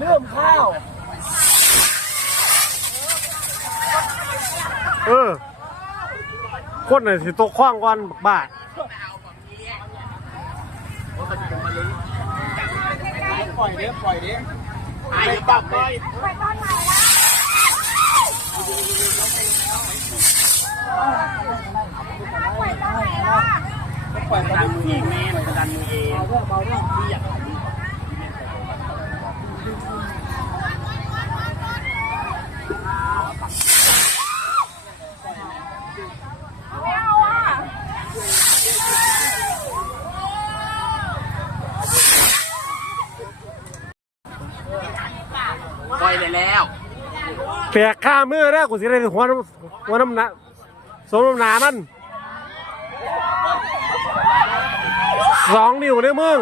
เริ่มข้าว เออคนไหนสิตกคว้างก่อนบักบ้าปล่อยเด้ปล่อยเด้ไอ้ปับเลยปล่อยดันมือเองแม่มันดันมือเองเบาเรื่องเบาเรื่องที่อยากไม่เอาอะ ปล่อยได้แล้วแปลกข้ามือแล้วกูสิได้หัวน้ำหัวน้ำหนาสมน้ำหนามันสองนิ้วเนี่ยมึง